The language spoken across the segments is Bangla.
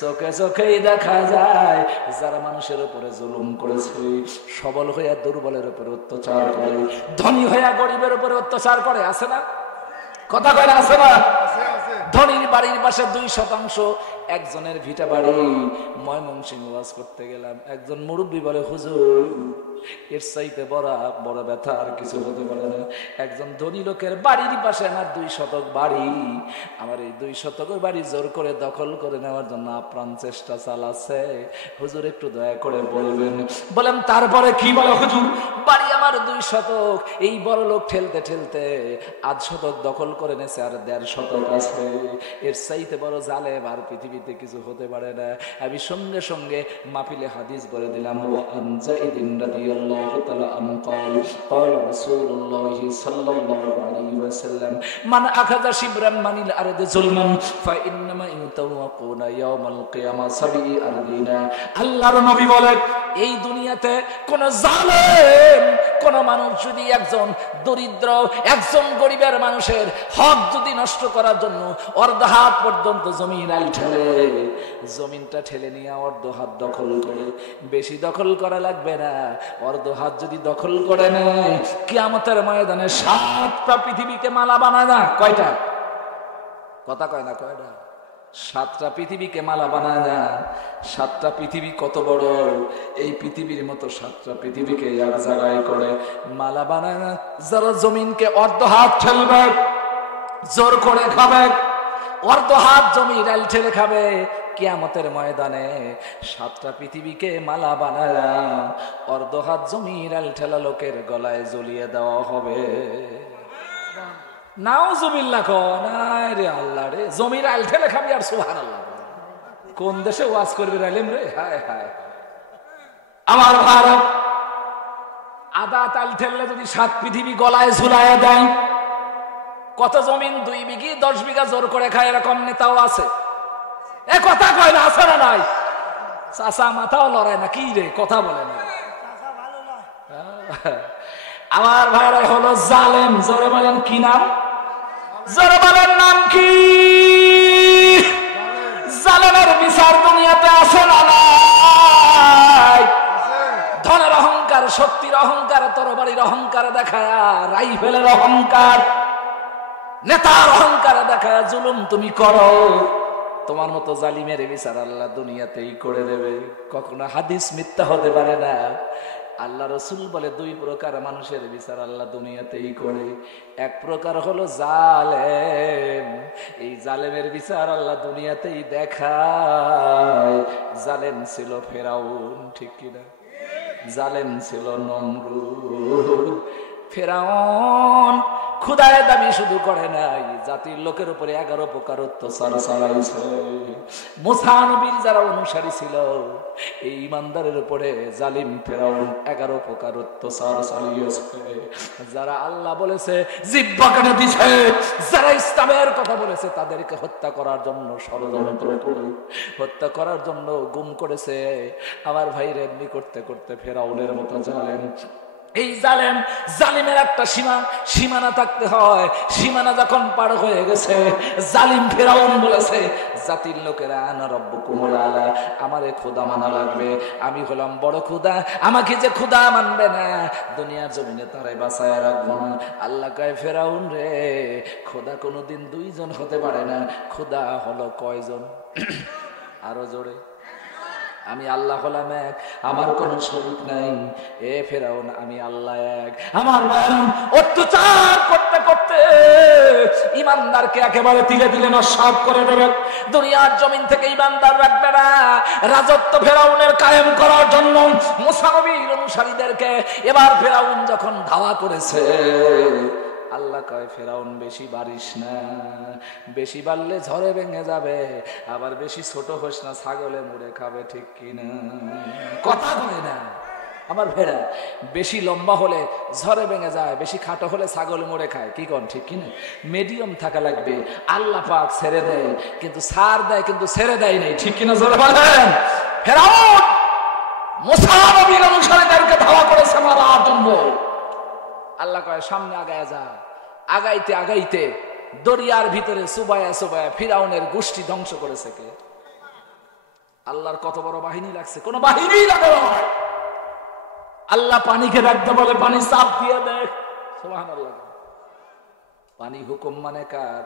চোখে চোখেই দেখা যায় যারা মানুষের উপরে জুলুম করেছে, সবল হইয়া দুর্বলের উপরে অত্যাচার করে, ধনী হইয়া গরিবের উপরে অত্যাচার করে, আছে না? কথা কয় না, আছে না? ধনীর বাড়ির পাশে 2% একজনের ভিটা বাড়ি। ময়মনসিংহ ওয়াজ করতে গেলাম, একজন মুরব্বী বলে, হুজুর এর চাইতে বড় ব্যথা আর কিছু হতে পারে না। একজন ধনী লোকের বাড়ির পাশে আমার 2 শতক বাড়ি, আমার এই 2 শতকের বাড়ি জোর করে দখল করে নেওয়ার জন্য আপ্রাণ চেষ্টা চালাচ্ছে। হুজুর একটু দয়া করে বলবেন। বলেন তারপরে কি বলে হুজুর? বাড়ি আমার 2 শতক, এই বড় লোক ঠেলতে ঠেলতে 8 শতক দখল করে নেছে, আর 1.5 শতক আছে। এর চাইতে বড় জালেম আর পৃথিবীতে কিছু হতে পারে না। আমি সঙ্গে সঙ্গে মাহফিলে হাদিস বলে দিলাম, ওয়া আন যায়েদিন রাদিয়াল্লাহু তাআলা আনহু قال قال رسول الله صلى الله عليه وسلم من اخذ شبرا من الارض ظلما فانما يتوقون يوم القيامه سبع ارضنا। আল্লাহর নবী বলেন, এই দুনিয়াতে কোন জালেম, কোন মানুষ যদি একজন দরিদ্র, একজন গরিবের মানুষের হক যদি নষ্ট করার জন্য অর্ধ হাত পর্যন্ত জমিন ঠেলে, জমিনটা ঠেলে নিয়ে অর্ধ হাত দখল করে, বেশি দখল করা লাগবে না, অর্ধ হাত যদি দখল করে নেয়, কিয়ামতের ময়দানে 7টা পৃথিবীকে মালা বানায় না। কয়টা? কথা কয় না, কয়টা? 7টা পৃথিবীকে মালা বানায় না। 7টা পৃথিবী কত বড়, এই পৃথিবীর মতো 7টা পৃথিবীকে এক জায়গায় করে মালা বানায় না। যারা জমিনকে অর্ধ হাত ঠেলবে, জোর করে খাবে, অর্ধ হাত জমি ডাল ঠেলে খাবে, কিয়ামতের ময়দানে 7টা পৃথিবীকে মালা বানায় অর্ধ হাত জমি ডাল ঠেলা লোকের গলায় ঝুলিয়ে দেওয়া হবে। নাউজুবিল্লাহ। নাই রে আল্লাহ রে, জমির আল ঠেলে খাবি আর সুবহানাল্লাহ। কোন দেশে ওয়াজ করবি রাইলেম রে? হায় হায়। আমার ভারত আদা তাল ঠেললে যদি 7 পৃথিবী গলায় ঝুলায় দেয়, কত জমিন 2 বিঘি 10 বিঘা জোর করে খায়, এরকম নেতাও আছে। এ কথা কয় না, আছে না নাই? চাচা মাথাও লড়ায় না, কি রে কথা বলে না। আমার ভাইরা হলো জালেম। জোরে বলেন কি নাম? জোরে বলেন নাম কি? জালেমের বিচার দুনিয়াতে আছে না নাই? ধনের অহংকার, শক্তির অহংকার, তরবারির অহংকার দেখায়, রাইফেলের অহংকার, নেতার অহংকার দেখায় জুলুম তুমি করো। তোমার মতো জালিমের বিচার আল্লাহ দুনিয়াতেই করে দেবে। কখনো হাদিস মিথ্যা হতে পারে না। আল্লাহ রসুল বলে 2 প্রকার মানুষের বিচার আল্লাহ দুনিয়াতেই করে। এক প্রকার হলো জালেম, এই জালেমের বিচার আল্লাহ দুনিয়াতেই দেখায়। জালেম ছিল ফেরাউন, ঠিক কিনা? জালেম ছিল নমরুদ। ফেরাউন খুদায় দাবি শুধু করে নাই, জাতির লোকের উপরে 11 প্রকার অত্যাচার চালাইছে। মুসা নবীর যারা অনুসারী ছিল, এই ইমানদারের উপরে জালিম ফেরাউন 11 প্রকার অত্যাচার চালিয়েছে। যারা আল্লাহ বলেছে জিহ্বা কেটে দিছে, যারা ইসলামের কথা বলেছে তাদেরকে হত্যা করার জন্য ষড়যন্ত্র করে হত্যা করার জন্য গুম করেছে। আমার ভাইরে এমনি করতে করতে ফেরাউনের মতো জালেম। এই জালেম, জালিমের একটা সীমানা থাকতে হয়। সীমানা যখন পার হয়ে গেছে, জালিম ফেরাউন বলেছে জাতির লোকেরা, আনা রব্বুকুমুল আলা, আমারে খোদা মানা লাগবে, আমি হলাম বড় খোদা, আমাকে যে খোদা মানবে না দুনিয়ার জমিনে তারাই বাঁচায় রাখবো না। আল্লাহ কয় ফেরাউন রে, খোদা কোনোদিন 2 জন হতে পারে না, খোদা হলো কয়জন? আরো জোরে। আমি আল্লাহ হলাম এক, আমার কোন শরীক নাই। এ ফেরাউন, আমি আল্লাহ এক। আমার অত্যাচার করতে করতে ইমানদারকে একেবারে তিলে তিলে নস্যাৎ করে দেবে। দুনিয়ার জমিন থেকে ইমানদার রাখবে না। রাজত্ব ফেরাউনের কায়েম করার জন্য মুসা নবীর অনুসারীদেরকে এবার ফেরাউন যখন ধাওয়া করেছে, আল্লাহ কয় ফেরাউন বেশি বাড়িস না, বেশি বাড়লে ঝড়ে ভেঙে যাবে, আবার বেশি ছোট হোস না, ছাগলে মুড়ে খাবে, ঠিক কিনা? কথা বলে না আমার ভেড়া। বেশি লম্বা হলে ঝড়ে ভেঙে যায়, বেশি খাটো হলে ছাগল মুড়ে খায়, কি কোন ঠিক কিনা? মিডিয়াম থাকা লাগবে। আল্লাহ পাক ছেড়ে দেয় কিন্তু ছাড় দেয়, কিন্তু ছেড়ে দেয় নাই, ঠিক কিনা? জোরে বলেন। ফেরাউন মুসা নবীর অনুসারীদেরকে ধাওয়া করেছে মারার জন্য। আল্লাহ কয় সামনে আগায় যা। আগাইতে আগাইতে দরিয়ার ভিতরে সুবায়া সুবায়া ফিরাউনের গোষ্ঠী ধ্বংস করেছে কে? আল্লাহর কত বড় বাহিনী লাগছে, কোন বাহিনী লাগে না। আল্লাহ পানিকে রাখতে বলে, পানি চাপ দিয়ে দেখ। সুবহানাল্লাহ। পানি হুকুম মানে কার?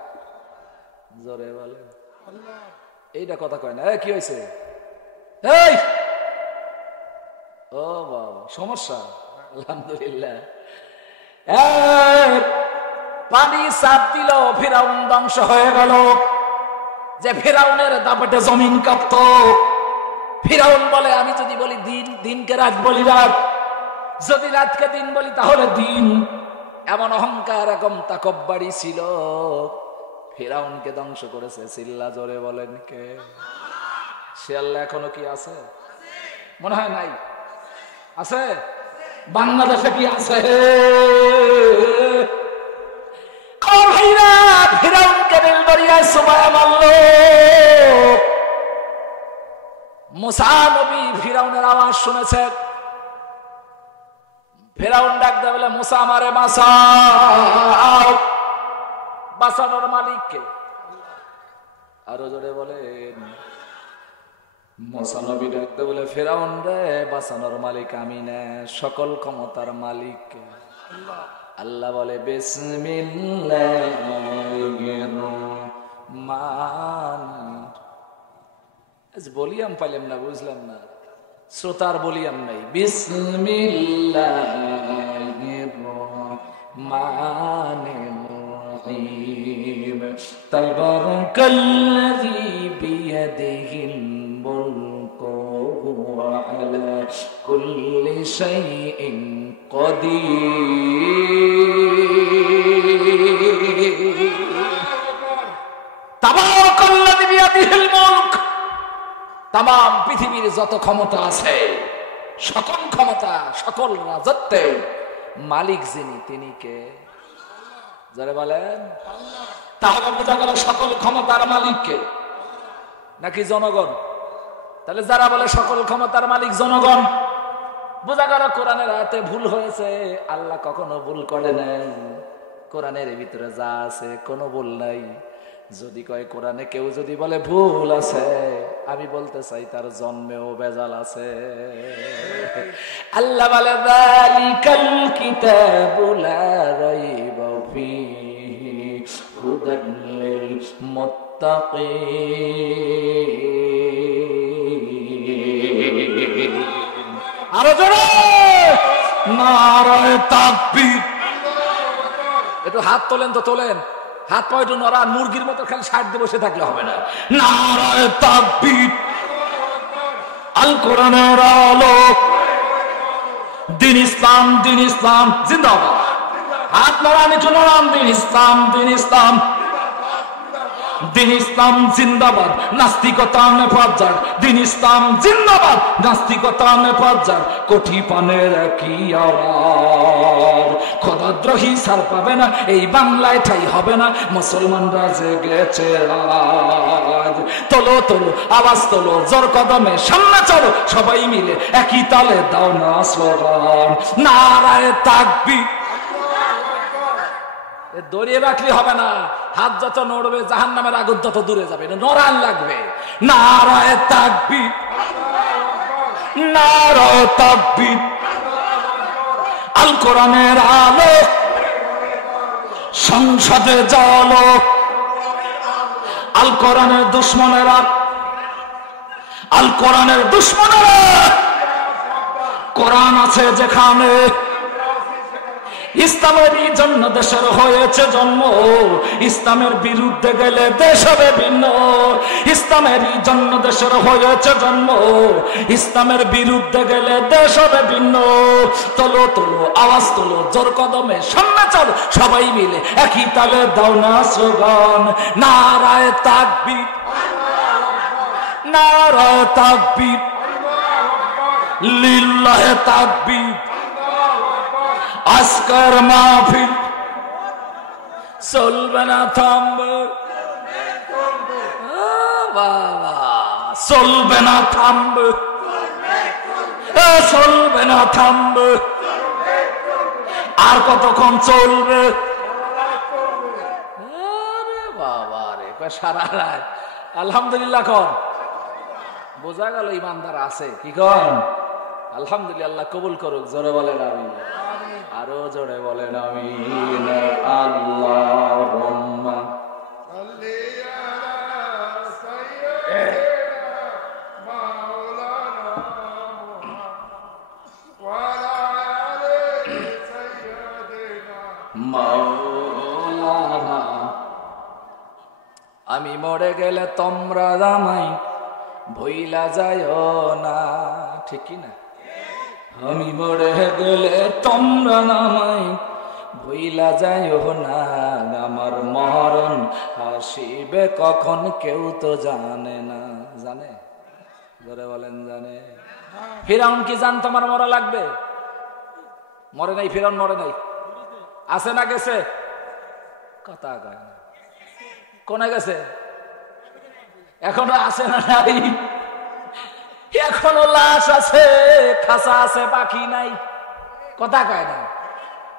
জোরে বলেন। এইটা কথা কয় না। কি হয়েছে? এই ও বাবা, সমস্যা? আলহামদুলিল্লাহ। পানি চাপ দিল, ফিরাউন ধ্বংস হয়ে গেল। যে ফিরাউনের দাপটে জমিন কাঁপত। ফিরাউন বলে, আমি যদি বলি দিন, দিনকে রাত বলি রাত, যদি রাতকে দিন বলি তাহলে দিন। এমন অহংকার, এরকম তাকব্বারি ছিল। ফিরাউনকে ধ্বংস করেছে। চিল্লা জোরে বলেন কে? সে আল্লাহ এখনো কি আছে? মনে হয় নাই। আছে? বাংলাদেশে কি আছে? ভাইরা, ফিরাউনকে নীল দরিয়ায় চুবায়া মারল। মুসা নবী ফিরাউনের আওয়াজ শুনেছে। ফিরাউন ডাক দেয় বলে, মুসা আমারে বাঁচাও। বাঁচানোর মালিক কে? আরো জোরে বলেন। মুসা নবী ডাক দেয় বলে, ফিরাউন রে, বাঁচানোর মালিক আমি না, সকল ক্ষমতার মালিক কে? আল্লাহ বলে, বিসমিল্লাহির রহমানির। বলিয়াম পাইলাম না, বুঝলাম না, শ্রোতার বলিয়াম নাই। বিসমিল্লাহির রহমানির রহিম। তাবারাকাল্লাযী বিয়াদিহিল মুলকু ওয়া আলা কুল্লি শাইইন কদির। তাবারাকাল্লাযী বিয়াদিহিল মুলক। তামাম পৃথিবীর যত ক্ষমতা আছে, সকল ক্ষমতা, সকল রাজত্বের মালিক যিনি, তিনি কে? যারা বলেন। তাহলে বোঝা গেল সকল ক্ষমতার মালিক কে? নাকি জনগণ? তাহলে যারা বলে সকল ক্ষমতার মালিক জনগণ, বোঝা গেল কোরআনের আয়াতে ভুল হয়েছে। আল্লাহ কখনো ভুল করে নাই। কোরআনের ভিতরে যা আছে কোনো ভুল নাই। যদি কয় কোরআনে কেউ যদি বলে ভুল আছে, আমি বলতে চাই তার জন্মেও বেজাল আছে। আল্লাহ বলে, যালিকাল কিতাবু লা রাইবা ফীহি হুদাল লিল মুত্তাকিন। আরো জোরে নারায়ে তাকবীর। একটু হাত তোলেন তো, তোলেন হাত। পায়টু নড়া, মুরগির মতো খালি সাইড দিয়ে বসে থাকলে হবে না। নারায়ে তাকবীর। আল কোরআনের আলো, দিন ইসলাম, দিন ইসলাম জিন্দাবাদ। হাত নড়ান, একটু নড়ান। দিন ইসলাম, দিন ইসলাম, দিন ইসলাম জিন্দাবাদ। নাস্তিকতা নেপাজার। দিন ইসলাম জিন্দাবাদ। নাস্তিকতা নেপাজার। কোঠি পানের কি আওয়াজ। খোদাদ্রোহী সার পাবে না, এই বাংলায় ঠাই হবে না। মুসলমানরা জেগেছে আজ। তোলো তোলো আওয়াজ তোলো, জোর কদমে সামনে চলো, সবাই মিলে একই তালে দাও না স্লোগান, নারায়ে তাকবীর। দড়িয়ে রাখলে হবে না। হাত যত নড়বে জাহান্নামের আগুন তত দূরে যাবে। নড়ান লাগবে। নারায়ে তাকবীর, নারায়ে তাকবীর। আল কোরআনের আলো, সংসদে জ্বলো। আল কোরআনের দুশমনেরা, আল কোরআনের দুশমনেরা। কোরআন আছে যেখানে, ইসলামেরই জন্য দেশের হয়েছে জন্ম। ইসলামের বিরুদ্ধে গেলে দেশ হবে ভিন্ন। ইসলামেরই জন্য দেশের হয়েছে জন্ম। ইসলামের বিরুদ্ধে গেলে দেশ হবে ভিন্ন। তোলো তোলো আওয়াজ তোলো, জোর কদমে সামনে চলো, সবাই মিলে একই তালে দাও না স্লোগান, নারায়ে তাকবীর, নারায়ে তাকবীর, লিল্লাহে তাকবীর। আজকের মাহফিল চলবে না, থামবে। বাবা, চলবে না, থামবে। চলবে না, থামবে। আর কতক্ষণ চলবে? আরে বাবা রে, সারা রাত। আলহামদুলিল্লাহ কর, বোঝা গেল ইমানদার আছে। কি করেন? আলহামদুলিল্লাহ, আল্লাহ কবুল করুক। জোরে বলেন আমিন, আরো জোরে বলেন আমিন। আল্লাহুম্মা সাল্লি আলা সাইয়্যিদিনা মাওলানা মুহাম্মদ ওয়া আলা আলি সাইয়্যিদিনা মাওলানা। আমি মরে গেলে তোমরা আমায় ভইলা যায়ও না, ঠিক কি না? আমি মরে গেলে তোমরা আমায় ভইলা যায়ও না, আমার মরণ আসিবে কখন কেউ তো জানে না। জানে? ধরে বলেন জানে? ফিরাউন কি জান তোমার মরা লাগবে? মরে নাই, ফিরাউন মরে নাই, আছে না গেছে? কথা কয় না, কোনে গেছে? এখনো আছে না নাই? এখনো লাশ আছে, খাসা আছে, পাখি নাই। কথা কয় না।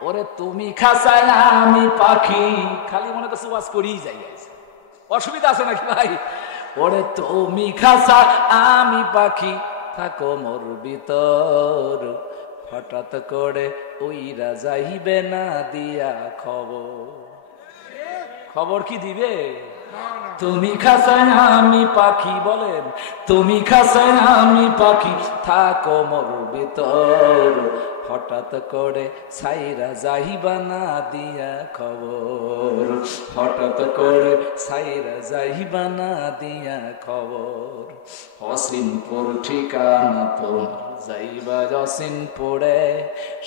ওরে তুমি খাসায় আমি পাখি, খালি মনে করছে ওয়াজ করেই যাই, অসুবিধা আছে নাকি ভাই? ওরে তুমি খাসা আমি পাখি, থাকো মোর ভিতর, হঠাৎ করে ওইরা যাইবে না দিয়া খবর। খবর কি দিবে? তুমি খাসায় আমি পাখি, বলেন তুমি খাসায় আমি পাখি, থাকো মোর ভিতর, হঠাৎ করে ছাইরা যাইবা না দিয়া খবর, হঠাৎ করে ছাইরা যাইবা না দিয়া খবর। অসীমপুর ঠিকানা তোমার, যাইবা অসীমপুরে,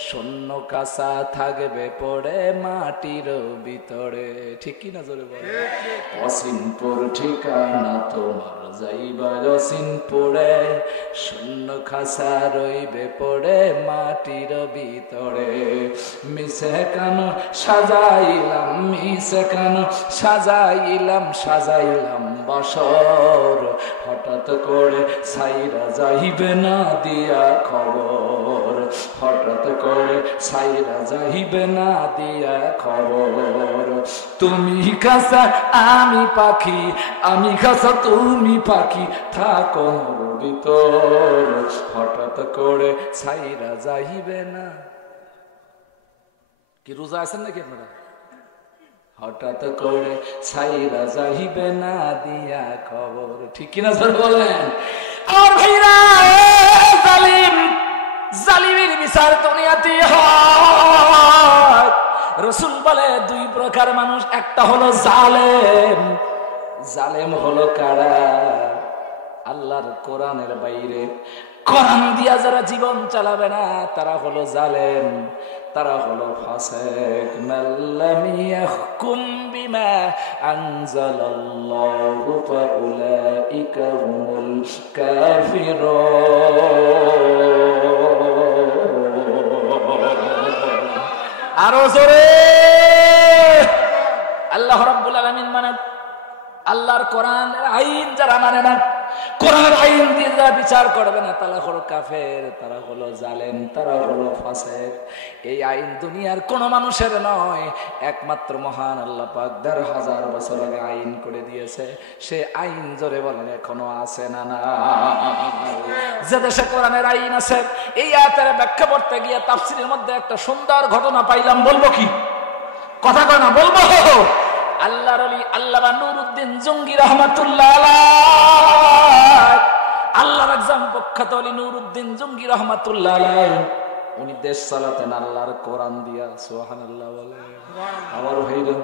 শূন্য কাঁচা থাকবে পড়ে মাটির ভিতরে। ঠিক কি না? জোরে বলে। অসীমপুর ঠিকানা তোমার, যাইবা অসীমপুরে, শূন্য খাসা রইবে পড়ে মাটির ভিতরে। মিশে কেন সাজাইলাম, মিশে কেন সাজাইলাম, সাজাইলাম বাসর, হঠাৎ করে ছাইরা যাইবে না দিয়া খবর, হঠাৎ করে ছাইরা যাইবে না দিয়া খবর। তুমি খাসা আমি পাখি, আমি খাসা তুমি পাখি, থাকো মোর ভিতর, হঠাৎ করে ছাইরা যাইবে না। কি রোজা আছেন নাকি আপনারা? হঠাৎ করে ছাইরা যাইবে না দিয়া খবর। ঠিক কিনা স্যার বলেন? আর ভাইরা, জালিম জালিমের বিচার দুনিয়াতে হয়। রাসূল বলে দুই প্রকার মানুষ, একটা হলো জালেম। জালেম হলো কারা? আল্লাহর কোরআনের বাইরে কোরআন দিয়া যারা জীবন চালাবে না, তারা হলো জালেম, তারা হলো ফাসিক। মাল্লাম ইয়াহকুম বিমা আনজালাল্লাহু ফাউলাইকা হুমুল কাফিরুন। আরো জোরে। আল্লাহ রাব্বুল আলামিন মানে আল্লাহর কোরআনের আইন যারা মানে না, কোরআনের আইন দিয়ে যারা বিচার করবে না, তারা হলো কাফের, তারা হলো জালেম, তারা হলো ফাসিক। এই আইন দুনিয়ার কোন মানুষের নয়, একমাত্র মহান আল্লাহ পাক ১৫০০ বছর আগে আইন করে দিয়েছে। সে আইন জোরে বলেন এখনো আছে না? না। যে দেশে কোরআনের আইন আছে, এই আয়াতের ব্যাখ্যা করতে গিয়ে তাফসীরের মধ্যে একটা সুন্দর ঘটনা পাইলাম। বলবো কি? কথা কয় না? বলবো। আল্লাহর ওলি আল্লামা নুরউদ্দিন জঙ্গি রাহমাতুল্লাহ আলাইহি, আল্লাহর একজন প্রখ্যাত ওলি নুরউদ্দিন জঙ্গি রাহমাতুল্লাহ আলাইহি, উনি দেশ চালাতেন আল্লাহর কোরআন দিয়া। সুবহানাল্লাহ বলে। আমার ভাইরা,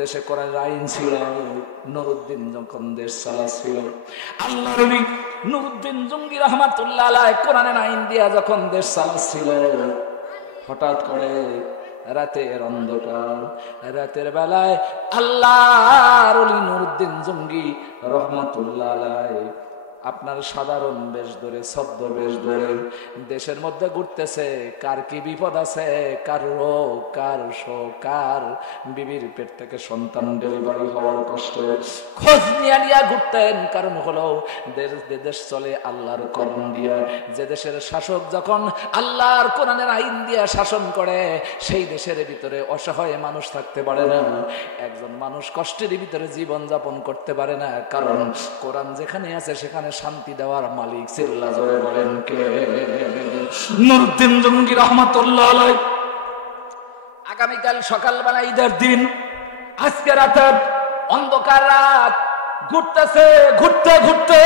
দেশে কোরআনের আইন ছিল। নুরউদ্দিন যখন দেশ চালাচ্ছিল, আল্লাহর ওলি নুরউদ্দিন জঙ্গি রাহমাতুল্লাহ আলাইহি কোরআনের আইন দিয়া যখন দেশ চালাচ্ছিল, হঠাৎ করে রাতের অন্ধকার, রাতের বেলায় আল্লাহর ওলি নুরউদ্দিন জঙ্গি রাহমাতুল্লাহ আলাইহি আপনার সাধারণ বেশ ধরে, ছদ্ম বেশ ধরে দেশের মধ্যে ঘুরতেছে। কার কি বিপদ আছে, কার রোগ, কার শোক, কার বিবির পেট থেকে সন্তান ডেলিভারি হওয়ার কষ্ট, খোঁজ নিয়ে নিয়ে ঘুরতেন। কারণ হলো দেশ চলে আল্লাহর কোরআন দিয়া। যে দেশের শাসক যখন আল্লাহর কোরআনের আইন দিয়া শাসন করে, সেই দেশের ভিতরে অসহায় মানুষ থাকতে পারে না, একজন মানুষ কষ্টের ভিতরে জীবন যাপন করতে পারে না। কারণ কোরআন যেখানে আছে সেখানে শান্তি দেওয়ার মালিক চিল্লা জোরে বলেন কে? নুরউদ্দিন জঙ্গি রহমাতুল্লাহ আলাইহি আগামীকাল সকালবেলা ঈদের দিন, আজকে রাতে অন্ধকার রাত ঘুরতেছে, ঘুরতে ঘুরতে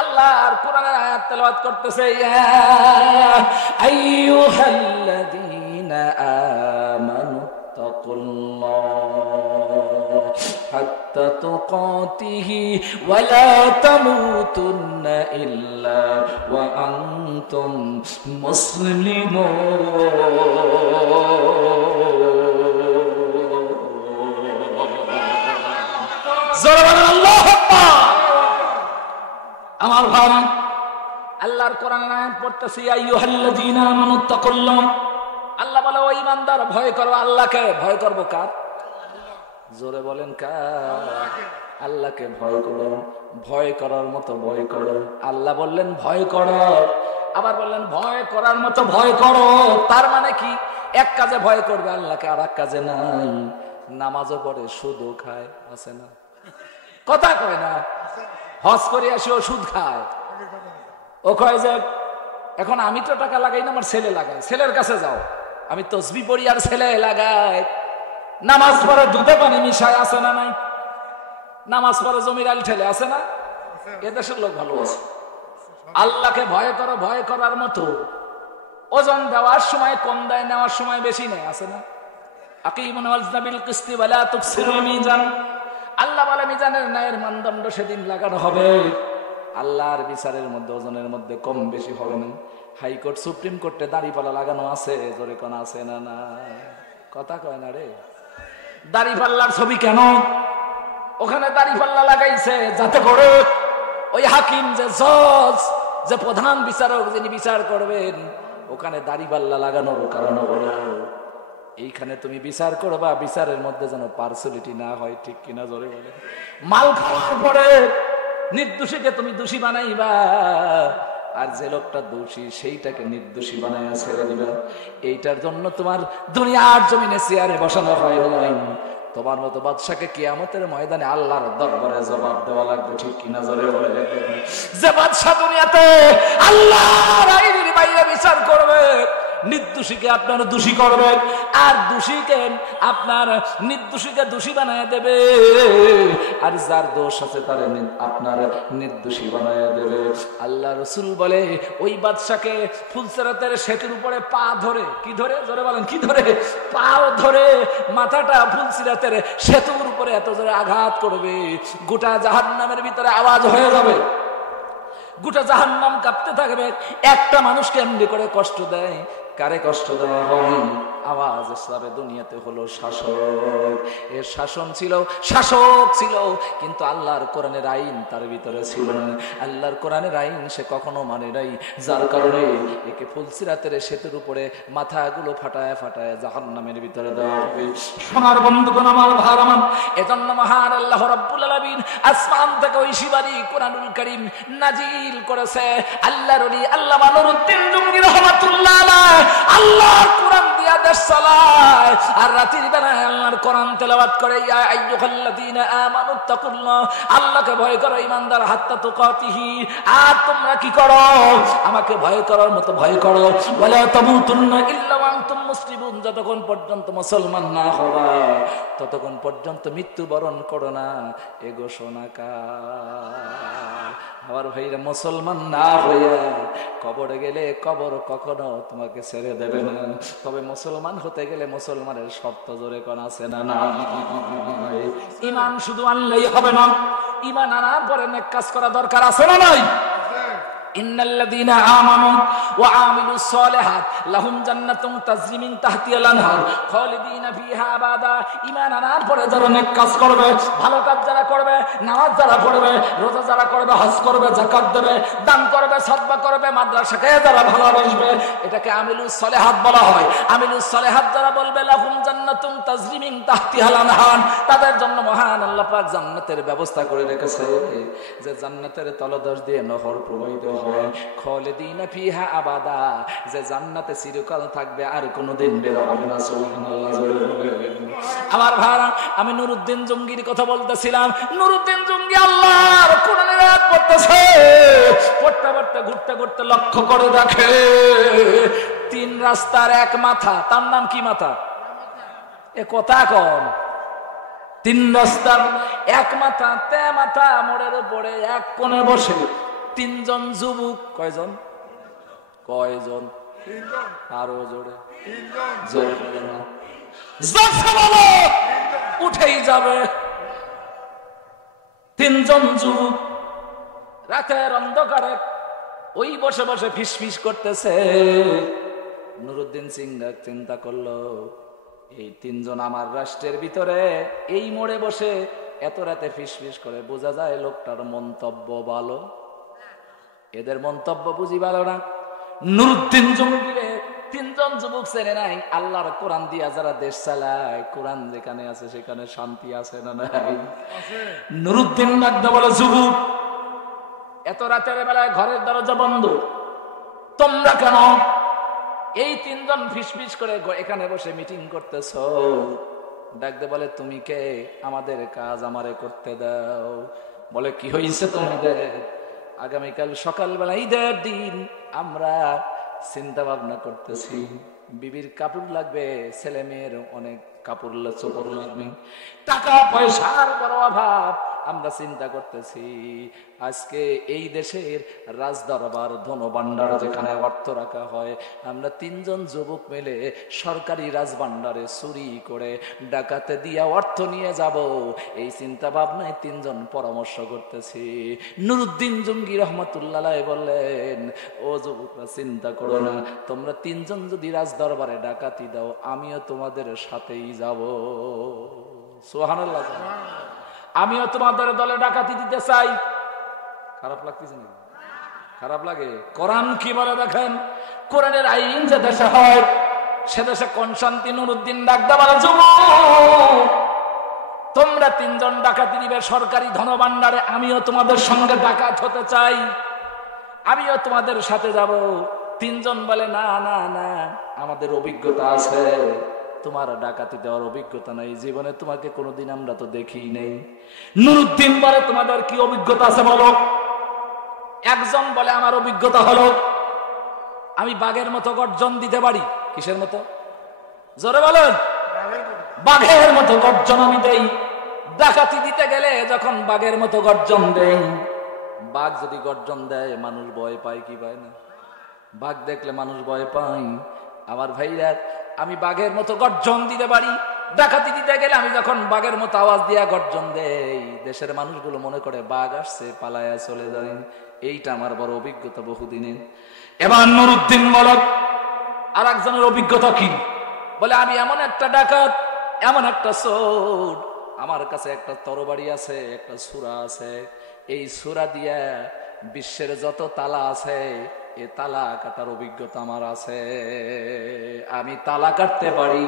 আল্লাহর কোরআনের আয়াত তেলাওয়াত করতেছে, ইয়া আইয়ুহাল্লাযীনা আমানু তাকুল্লাহ হাত্তা তুকাতিহি ওয়া লা তামুতুন্না ইল্লা ওয়া আনতুম মুসলিমুন। আমার ভাই, আল্লাহর কোরআনের আয়াত পড়তেছি, ইয়া আইয়ুহাল্লাযীনা আমানু তাকুল্লাহ। আল্লাহ বলে, ও ঈমানদার, ভয় করো আল্লাহকে। ভয় করব কার? জোরে বলেন কার? আল্লাহকে ভয় করো, ভয় করার মতো ভয় করো। আল্লাহ বললেন ভয় করো, আবার বললেন ভয় করার মতো ভয় করো। তার মানে কি? এক কাজে ভয় করবে আল্লাহকে, আর এক কাজে নাই। নামাজও পড়ে, সুদও খায়, আছে না? কথা কয় না? হজ করে আসি, ও সুদ খায়। ও কয় যে এখন আমি তো টাকা লাগাই না, আমার ছেলে লাগায়। ছেলের কাছে যাও, আমি তসবিহ পড়ি আর ছেলে লাগায়। নামাজ পড়ে দুধে পানি মিশায়, আছে না নাই? নামাজ পড়ে জমির আল ঠেলে, আছে না? এদেশের লোক ভালো আছে। আল্লাহকে ভয় করো, ভয় করার মতো। ওজন দেওয়ার সময় কম দেয়, নেওয়ার সময় বেশি নেয়, আছে না? আকিমুল ওয়াজনা বিল কিসতি ওয়া লা তুকসিরুল মিজান। আল্লাহ বলে মিজানের ন্যায়ের মানদণ্ড সেদিন লাগানো হবে। আল্লাহর বিচারের মধ্যে ওজনের মধ্যে কম বেশি হবে না। হাইকোর্ট, সুপ্রিম কোর্টে দাড়িপাল্লা লাগানো আছে, জোরে কোন আছে না? না, কথা কয় না রে। দাড়িপাল্লার ছবি কেন? ওখানে দাড়িপাল্লা লাগাইছে যাতে করে ওই হাকিম, যে জজ, যে প্রধান বিচারক, যিনি বিচার করবেন, ওখানে দাড়িপাল্লা লাগানোর কারণ হলো এইখানে তুমি বিচার করবা, বিচারের মধ্যে যেন পার্সোনালিটি না হয়। ঠিক কিনা জোরে বলে? মাল খাওয়ার পরে নির্দোষীকে তুমি দোষী বানাইবা, আর যে লোকটা দোষী সেইটাকে নির্দোষী বানাইয়া ছেড়ে দিবা। এইটার জন্য তোমার দুনিয়ার জমিনে চেয়ারে বসানো হয় নাই। তোমার মতো বাদশাকে কিয়ামতের ময়দানে আল্লাহর দরবারে জবাব দেওয়া লাগবে। ঠিক কিনা জোরে বলে? যে বাদশা দুনিয়াতে আল্লাহর আইনের বাইরে বিচার করবে, নির্দোষীকে আপনার দোষী করবে, আর দোষীকে আপনার নির্দোষীকে দোষী বানায় দেবে, আর যার দোষ আছে তার আপনার নির্দোষী বানায় দেবে। আল্লাহ রাসূল বলে, ওই বাদশাকে ফুলসিরাতের সেতুর উপরে পা ধরে, কি ধরে? জোরে বলেন, কি ধরে? পাও ধরে মাথাটা ফুলসিরাতের সেতুর উপরে এত জোরে আঘাত করবে, গোটা জাহান্নামের ভিতরে আওয়াজ হয়ে যাবে, গোটা জাহান্নাম কাঁপতে থাকবে। একটা মানুষকে এমনি করে কষ্ট দেয়, কারে কষ্ট দেওয়া হয়? আওয়াজ ইসলামে দুনিয়াতে হলো শাসক। এর শাসন ছিল, শাসক ছিল, কিন্তু আল্লাহর কোরআনের আইন তার ভিতরে ছিল না। আল্লাহর কোরআনের আইন সে কখনো মানে নাই, যার কারণে একে ফুলসিরাতের সেতুর উপরে মাথাগুলো ফাটায় ফাটায় জাহান্নামের ভিতরে দেওয়া হবে। সোনার বন্ধুগণ আমার, ভার আমার, এজন্য মহান আল্লাহ রাব্বুল আলামিন আসমান থেকে ওই শিবানী কোরআনুল কারীম নাজিল করেছে। আল্লাহর ওলি আল্লামা নুরউদ্দিন জঙ্গি রাহমাতুল্লাহ আলাইহি আল্লাহর কোরআন দিয়া দেশ চালায়, আর রাতের বেলায় আল্লাহর কোরআন তেলাওয়াত করে। ইয়া আইয়ুহাল্লাযীনা আমানু তাকুল্লাহ, আল্লাহকে ভয় করো ঈমানদার, হাত্তা তুকাতিহি। আর তোমরা কি করো? আমাকে ভয় করার মতো ভয় করো। ওয়ালা তামুতুন্না ইল্লা ওয়া আনতুম মুসলিমুন, যতক্ষণ পর্যন্ত মুসলমান না হবা ততক্ষণ পর্যন্ত মৃত্যুবরণ করো না। এ ঘোষণা কার? আমার ভাইরা, মুসলমান না হইয়া কবরে গেলে কবর কখনো তোমাকে ছেড়ে দেবে না। তবে মুসলমান হতে গেলে মুসলমানের শর্ত জোরে কোন আছে না? না, ঈমান শুধু আনলেই হবে না, ঈমান আনার পরে নেক কাজ করা দরকার আছে না নাই? ইন্নাল্লাযীনা আমানু ওয়া আমিলুস সালিহাত লাহুম জান্নাতুন তাজরি মিন তাহতিহাল আনহার খালিদিনা ফিহা আবাদা। ঈমান আনার পরে যারা নেক কাজ করবে, ভালো কাজ যারা করবে, নামাজ যারা পড়বে, রোজা যারা করবে, হজ করবে, যাকাত দেবে, দান করবে, সাদকা করবে, মাদ্রাসাকে যারা ভালোবাসবে, এটাকে আমিলুস সালিহাত বলা হয়। আমিলুস সালিহাত যারা বলবে লাহুম জান্নাতুন তাজরি মিন তাহতিহাল আনহার, তাদের জন্য মহান আল্লাহ পাক জান্নাতের ব্যবস্থা করে রেখেছে, যে জান্নাতের তলদেশ দিয়ে নহর প্রবাহিত হয়। খালিদিনা ফিহা বাঁধা, যে জান্নাতে চিরকাল থাকবে, আর কোনোদিন বের হবে না। সুবহানাল্লাহ। আমার ভাইরা, আমি নুরুদ্দিন জঙ্গির কথা বলতেছিলাম। নুরুদ্দিন জঙ্গি আল্লাহর কোরআনের আয়াত পড়তেছে, পড়তে পড়তে ঘুরতে ঘুরতে লক্ষ্য করে দেখে 3 রাস্তার এক মাথা, তার নাম কি মাথা? এ কথা কম। 3 রাস্তার এক মাথা, তে মাথা মোড়ের উপরে এক কোণে বসে 3 জন যুবক। কয়জন? কয়জন? আরো জোরে, জোরে না, উঠেই যাবে। 3 জন যুবক রাতের অন্ধকারে ওই বসে বসে ফিসফিস করতেছে। নুরুদ্দিন সিং চিন্তা করলো, এই 3 জন আমার রাষ্ট্রের ভিতরে এই মোড়ে বসে এত রাতে ফিসফিস করে, বোঝা যায় লোকটার মন্তব্য ভালো। এদের মন্তব্য বুঝি ভালো না। নুরুদ্দিন জঙ্গিরে 3 জন যুবক চেনে নাই। আল্লাহর কোরআন দিয়া যারা দেশ চালায়, কোরআন যেখানে আছে সেখানে শান্তি আছে না নাই? নুরুদ্দিন ডাকতে বলে, যুবক, এত রাতের বেলায় ঘরের দরজা বন্ধ, তোমরা কেন এই 3 জন ফিসফিস করে এখানে বসে মিটিং করতেছ? ডাকতে বলে, তুমি কে? আমাদের কাজ আমারে করতে দাও। বলে, কি হয়েছে তোমাদের? আগামীকাল সকালবেলা ঈদের দিন, আমরা চিন্তা ভাবনা করতেছি, বিবির কাপড় লাগবে, ছেলে মেয়ের অনেক কাপড় চোপড় লাগবে, টাকা পয়সার বড় অভাব। আমরা চিন্তা করতেছি আজকে এই দেশের রাজদরবার ধনভাণ্ডার যেখানে অর্থ রাখা হয়, আমরা 3 জন যুবক মিলে সরকারি রাজভাণ্ডারে চুরি করে ডাকাতে দিয়া অর্থ নিয়ে যাব। এই চিন্তা ভাবনায় 3 জন পরামর্শ করতেছি। নুরুদ্দিন জঙ্গি রহমতুল্লাহ বললেন, ও যুবকরা, চিন্তা করো না, তোমরা 3 জন যদি রাজদরবারে ডাকাতি দাও, আমিও তোমাদের সাথেই যাব। সুবহানাল্লাহ। আমিও তোমাদের দলে ডাকাতি দিতে চাই। খারাপ লাগতেছে না? খারাপ লাগে? কোরআন কি বলে দেখেন। কোরআনের আইন যে দেশে হয়, সে দেশে কোন শান্তি? নুরুদ্দিন ডাকতে বলে, যুবক, তোমরা 3 জন ডাকাতি দিবে সরকারি ধনভাণ্ডারে, আমিও তোমাদের সঙ্গে ডাকাত হতে চাই, আমিও তোমাদের সাথে যাব। 3 জন বলে, না না না, আমাদের অভিজ্ঞতা আছে, তোমার ডাকাতি দেওয়ার অভিজ্ঞতা নাই, জীবনে তোমাকে কোনোদিন আমরা তো দেখি নেই। নুরুদ্দিন বলে, তোমাদের কি অভিজ্ঞতা আছে বলো? একজন বলে, আমার অভিজ্ঞতা হলো আমি বাঘের মতো গর্জন দিতে পারি। কিসের মতো? জোরে বলেন। বাঘের মতো গর্জন আমি দেই। ডাকাতি দিতে গেলে যখন বাঘের মতো গর্জন দেই, বাঘ যদি গর্জন দেয় মানুষ ভয় পায় কি পায় না? বাঘ দেখলে মানুষ ভয় পায়। আমার ভাইরা, আমি বাঘের মতো গর্জন দিতে পারি। ডাকাতি দিতে গেলে আমি যখন বাঘের মতো আওয়াজ দিয়া গর্জন দেই, দেশের মানুষগুলো মনে করে বাঘ আসছে, পালায়া চলে যায়। এইটা আমার বড় অভিজ্ঞতা বহুদিনের। এবার নুরুদ্দিন বলক, আর একজনের অভিজ্ঞতা কি? বলে, আমি এমন একটা ডাকাত, এমন একটা চোর, আমার কাছে একটা তরবারি আছে, একটা সূরা আছে, এই সূরা দিয়া বিশ্বের যত তালা আছে এ তালা কাটার অভিজ্ঞতা আমার আছে। আমি তালা কাটতে পারি,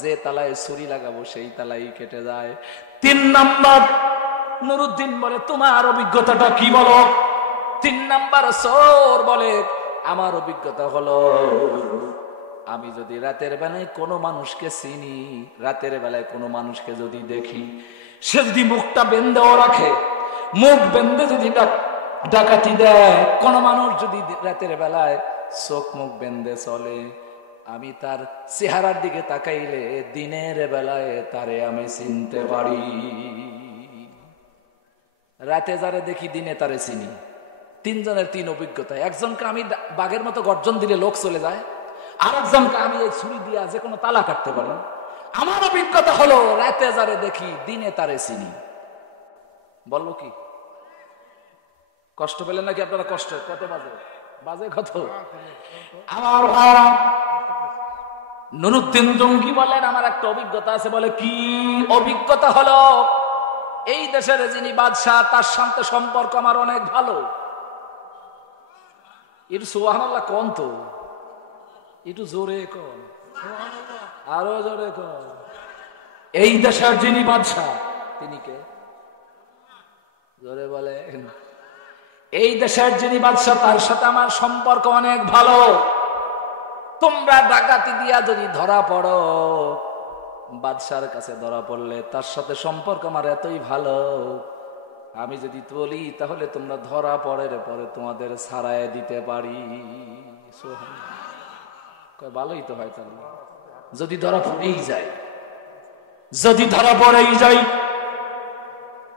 যে তালায় ছুরি লাগাবো সেই তালাই কেটে যায়। 3 নাম্বার নুরুদ্দিন বলে, তোমার অভিজ্ঞতাটা কি বলো? 3 নাম্বার চোর বলে, আমার অভিজ্ঞতা হলো আমি যদি রাতের বেলায় কোনো মানুষকে চিনি, রাতের বেলায় কোনো মানুষকে যদি দেখি, সে যদি মুখটা বেঁধেও রাখে, মুখ বেঁধে যদি ডাকাতি দেয়, কোন মানুষ যদি রাতের বেলায় চোখ মুখ বেঁধে চলে, আমি তার চেহারার দিকে তাকাইলে দিনের বেলায় তারে আমি চিনতে পারি। রাতে যারে দেখি, দিনে তারে চিনি। 3 জনের 3 অভিজ্ঞতা। একজনকে আমি বাঘের মতো গর্জন দিলে লোক চলে যায়, আর একজনকে আমি এই ছুরি দিয়া যে কোনো তালা কাটতে পারি। আমার অভিজ্ঞতা হলো রাতে যারে দেখি, দিনে তারে চিনি। বললো কি? কষ্ট পেলেন নাকি আপনারা? কষ্ট কত বাজে? বাজে কত? আমার নুরুদ্দিন জঙ্গি বলেন, আমার একটা অভিজ্ঞতা আছে। বলে, কি অভিজ্ঞতা? হলো এই দেশের যিনি বাদশাহ, তার সাথে সম্পর্ক আমার অনেক ভালো। একটু সুবহানাল্লাহ কোন তো, একটু জোরে কোন, আরো জোরে কোন। এই দেশের যিনি বাদশাহ, তিনি কে? জোরে বলেন। এই দেশের যিনি বাদশা তার সাথে আমার সম্পর্ক অনেক ভালো। তোমরা ডাকাতি দিয়া যদি ধরা পড়ো, বাদশার কাছে ধরা পড়লে তার সাথে সম্পর্ক আমার এতই ভালো, আমি যদি বলি তাহলে তোমরা ধরা পড়ের পরে তোমাদের ছাড়ায় দিতে পারি। ভালোই তো হয় তাহলে, যদি ধরা পড়েই যায়, যদি ধরা পড়েই যায়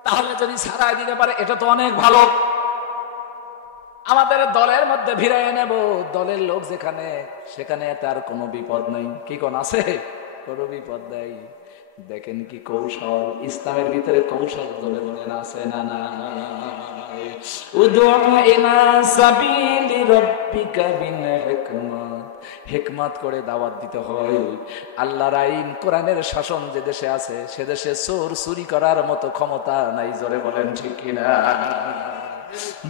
তাহলে যদি ছাড়াই দিতে পারে এটা তো অনেক ভালো। আমাদের দলের মধ্যে ভিড়াই নেব, দলের লোক যেখানে সেখানে তার কোনো বিপদ নাই। কি কোন আছে? কোনো বিপদ নাই। দেখেন কি কৌশল, ইসলামের ভিতরে কৌশল ধরে বলেন আছে না? না, উদউ ইলা সাবিলি রাব্বিকা বিল হিকমাত, হিকমত করে দাওয়াত দিতে হয়। আল্লাহর আইন কোরআনের শাসন যে দেশে আছে সে দেশে চোর চুরি করার মতো ক্ষমতা নাই। জোরে বলেন ঠিক কিনা?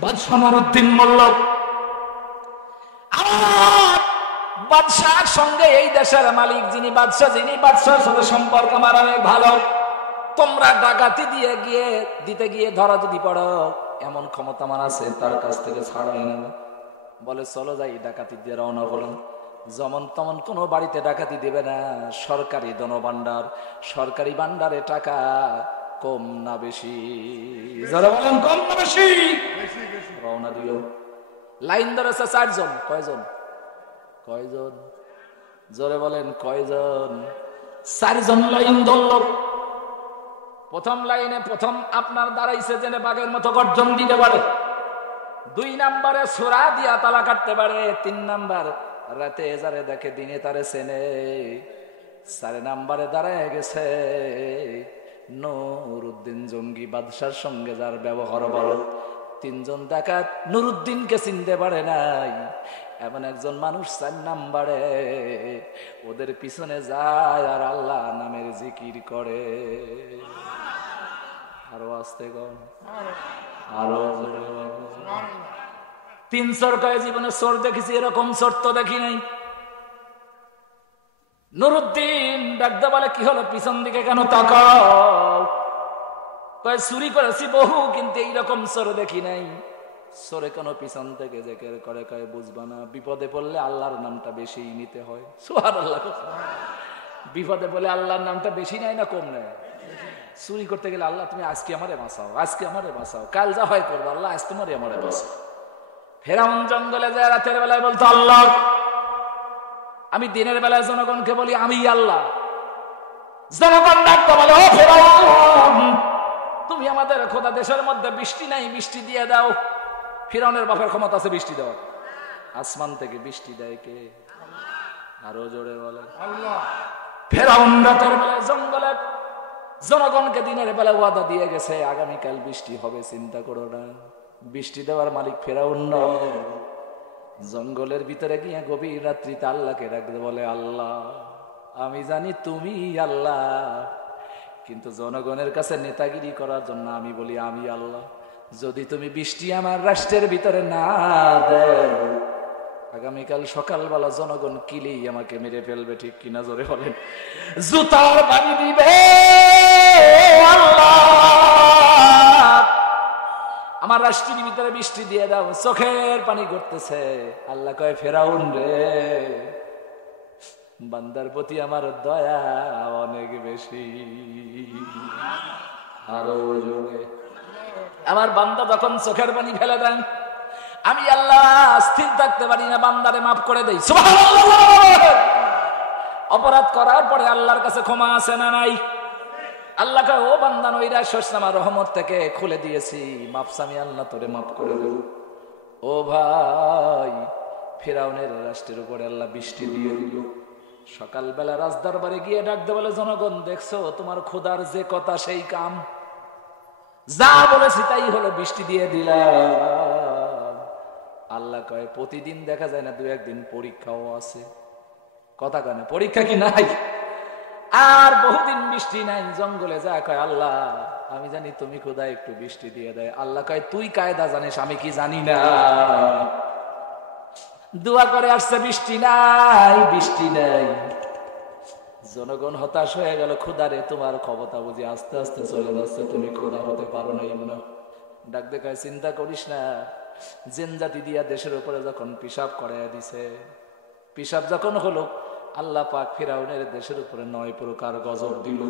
বাদশা নুরউদ্দিন মল্লক বাদশার সঙ্গে, এই দেশের মালিক যিনি বাদশা, যিনি বাদশার সাথে সম্পর্ক আমার অনেক ভালো। তোমরা ডাকাতি দিয়ে দিতে গিয়ে ধরা যদি পড়ো, এমন ক্ষমতা আমার আছে, তার কাছ থেকে ছাড়াই নেব। বলে চলো যাই, ডাকাতি দিয়ে রওনা হলো। যেমন তেমন কোনো বাড়িতে ডাকাতি দেবে না, সরকারি ধনভাণ্ডার, সরকারি ভান্ডারে টাকা কম না বেশি? যারা বলেন কম না বেশি? রওনা দিল। লাইন ধরেছে 4 জন। কয়জন? কয়জন? জোরে বলেন কয়জন? 4 জন লাইন ধরল। প্রথম লাইনে প্রথম আপনার দাঁড়াইছে জেনে বাঘের মতো গর্জন দিতে পারে, 2 নম্বরে ছোরা দিয়া তালা কাটতে পারে, 3 নাম্বার রাতে যারে দেখে দিনে তারে চেনে, 4 নাম্বারে দাঁড়ায় গেছে নুরউদ্দিন জঙ্গি বাদশার সঙ্গে যার ব্যবহার ভালো। 3 জন ডাকাত নুরউদ্দিনকে চিনতে পারে নাই। এমন একজন মানুষ 4 নাম্বারে ওদের পিছনে যায় আর আল্লাহ নামের জিকির করে। আরো আস্তে কর, আরো 3 চোর কয়ে জীবনে চোর দেখেছি, এরকম চোর তো দেখি নাই। নুরউদ্দিন ডাকতে বলে কি হলো, পিছন দিকে কেন তাকাও? কয় চুরি করেছি বহু, কিন্তু এইরকম চোর দেখি নাই। চোরে কেন পিছন থেকে জেকের করে? কয় বুঝবা না, বিপদে পড়লে আল্লাহর নামটা বেশি নিতে হয়। সুবহানাল্লাহ। বিপদে পড়লে আল্লাহর নামটা বেশি নেয় না কম নেয়? চুরি করতে গেলে আল্লাহ তুমি আজকে আমারে বাঁচাও, আজকে আমারে বাঁচাও, কাল যা হয় করবো, আল্লাহ আজ তোমারই আমারে বাঁচাও। ফেরাউন জঙ্গলে যায় রাতের বেলায় বলতো আল্লাহ, আমি দিনের বেলায় জনগণকে বলি আমি আল্লাহ। জনগণ ডাকতে বলে ও ফেরাউন, তুমি আমাদের খোদা, দেশের মধ্যে বৃষ্টি নাই, বৃষ্টি দিয়ে দাও। ফিরাউনের বাপের ক্ষমতা আছে বৃষ্টি দেওয়ার? আসমান থেকে বৃষ্টি দেয় কে? আরো জোরে বলে আল্লাহ। ফেরাউন রাতের বেলায় জঙ্গলে জনগণকে দিনের বেলা ওয়াদা দিয়ে গেছে আগামীকাল বৃষ্টি হবে, চিন্তা করো না। বৃষ্টি দেওয়ার মালিক ফেরাউন নয়। জঙ্গলের ভিতরে গিয়ে গভীর রাত্রিতে আল্লাহকে ডাকতে বলে আল্লাহ, আমি জানি তুমি আল্লাহ, কিন্তু জনগণের কাছে নেতাগিরি করার জন্য আমি বলি আমি আল্লাহ। যদি তুমি বৃষ্টি আমার রাষ্ট্রের ভিতরে না দেও, আগামীকাল সকালবেলা জনগণ কিলেই আমাকে মেরে ফেলবে, ঠিক কিনা? জোরে বলেন। জুতার বাড়ি দিবে আল্লাহ, আমার রাষ্ট্রের ভিতরে বৃষ্টি দিয়ে দাও। চোখের পানি করতেছে। আল্লাহ কয় ফেরাউন রে, বান্দার প্রতি আমার দয়া অনেক বেশি। আরো জোরে। আমার বান্দা যখন চোখের পানি ফেলে দেন, আমি আল্লাহ স্থির থাকতে পারি না, বান্দারে মাফ করে দেই। সুবহানাল্লাহ। অপরাধ করার পরে আল্লাহর কাছে ক্ষমা আছে না নাই? আল্লাহ কয় ও বান্দা নৈরাশ্য আমার রহমত থেকে খুলে দিয়েছি, মাফ আমি আল্লাহ তোরে মাফ করে দেব। ও ভাই, ফিরাউনের রাষ্ট্রের উপরে আল্লাহ বৃষ্টি দিয়ে দিল। সকালবেলা রাজদরবারে গিয়ে ডাকতে বলে জনগণ দেখছো তোমার খোদার যে কথা সেই কাম, যা বলেছি তাই হলো, বৃষ্টি দিয়ে দিলাম। আল্লাহ কয় প্রতিদিন দেখা যায় না, 2-1 দিন পরীক্ষাও আছে। কথা কয় না পরীক্ষা কি নাই? আর বহুদিন বৃষ্টি নাই। জঙ্গলে যা কয় আল্লাহ আমি জানি তুমি খোদা, একটু বৃষ্টি দিয়ে দেয়। আল্লাহ কয় তুই কায়দা জানিস, আমি কি জানি না? দোয়া করে আসছে বৃষ্টি নাই, বৃষ্টি নাই। জনগণ হতাশ হয়ে গেল, খোদারে তোমার ক্ষমতা বুঝি আস্তে আস্তে চলে যাচ্ছে, তুমি খোদা হতে পারো না। ডাক দেখায় চিন্তা করিস না, জিনজাতি দিয়া দেশের উপরে যখন পিশাব করাইয়া দিছে, পিশাব যখন হলো, আল্লাহ পাক ফিরাউনের দেশের উপরে 9 প্রকার গজব দিল।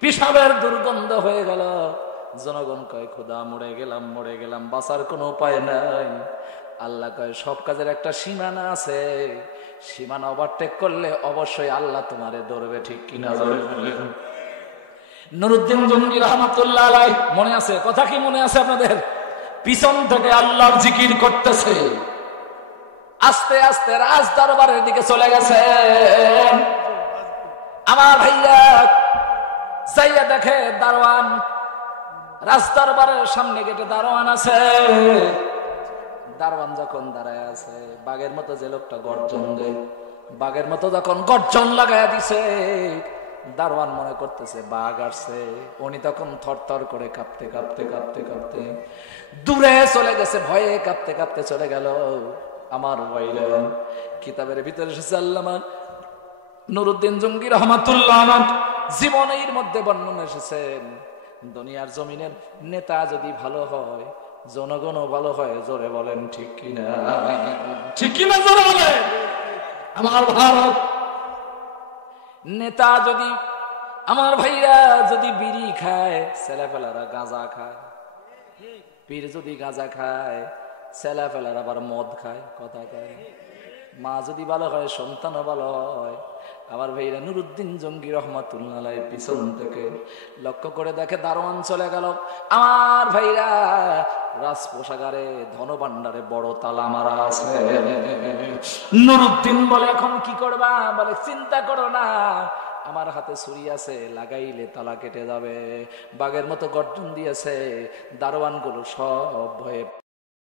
পিশাবের দুর্গন্ধ হয়ে গেল। জনগণ কয় খোদা মরে গেলাম, বাঁচার কোনো উপায় নাই। আল্লাহ কয় সব কাজের একটা সীমানা আছে, সীমানা ওভারটেক করলে অবশ্যই আল্লাহ তোমারে ধরবে, ঠিক কিনা? নুরুদ্দিন জঙ্গি রহমাতুল্লাহ আলাইহি, মনে আছে কথা? কি মনে আছে আপনাদের? পিছন থেকে আল্লাহর জিকির করতেছে, আস্তে আস্তে রাজ দরবারের দিকে চলে গেছে। আমার ভাইয়া যাইয়া দেখে দারোয়ান, রাজ দরবারের সামনে গেটে দারোয়ান আছে। দারোয়ান যখন দাঁড়ায় আছে, বাঘের মতো যে লোকটা গর্জন দেয়, বাঘের মতো যখন গর্জন লাগাইয়া দিছে, দারোয়ান মনে করতেছে বাঘ আসছে। উনি তখন থরথর করে কাঁপতে কাঁপতে কাঁপতে কাঁপতে দূরে চলে গেছে, ভয়ে কাঁপতে কাঁপতে চলে গেল। আমার ভাইরা, কিতাবের ভিতরে এসেছে আল্লামা নুরুদ্দিন জঙ্গি রহমাতুল্লাহ জীবনের মধ্যে বর্ণনা এসেছেন, দুনিয়ার জমিনের নেতা যদি ভালো হয়, জনগণও ভালো হয়। জোরে বলেন ঠিক কিনা? ঠিক কিনা? জোরে বলেন। আমার ভারত নেতা যদি, আমার ভাইরা যদি বিড়ি খায়, ছেলেপেলারা গাঁজা খায়। পীর যদি গাঁজা খায়, ছেলেপেলারা আবার মদ খায়। কথা কয়। মা যদি ভালো হয়, সন্তানও ভালো হয়। আমার ভাইরা নুরুদ্দিন জঙ্গি রহমাতুল্লাহ আলাইহি পিছন থেকে লক্ষ্য করে দেখে দারোয়ান চলে গেল। আমার ভাইরা, রাজপোষাগারে ধনভাণ্ডারে বড় তালা মারা আছে। নুরুদ্দিন বলে এখন কি করবা? বলে চিন্তা করো না, আমার হাতে ছুরি আছে, লাগাইলে তালা কেটে যাবে। বাঘের মতো গর্জন দিয়েছে, দারোয়ান গুলো সব ভয়ে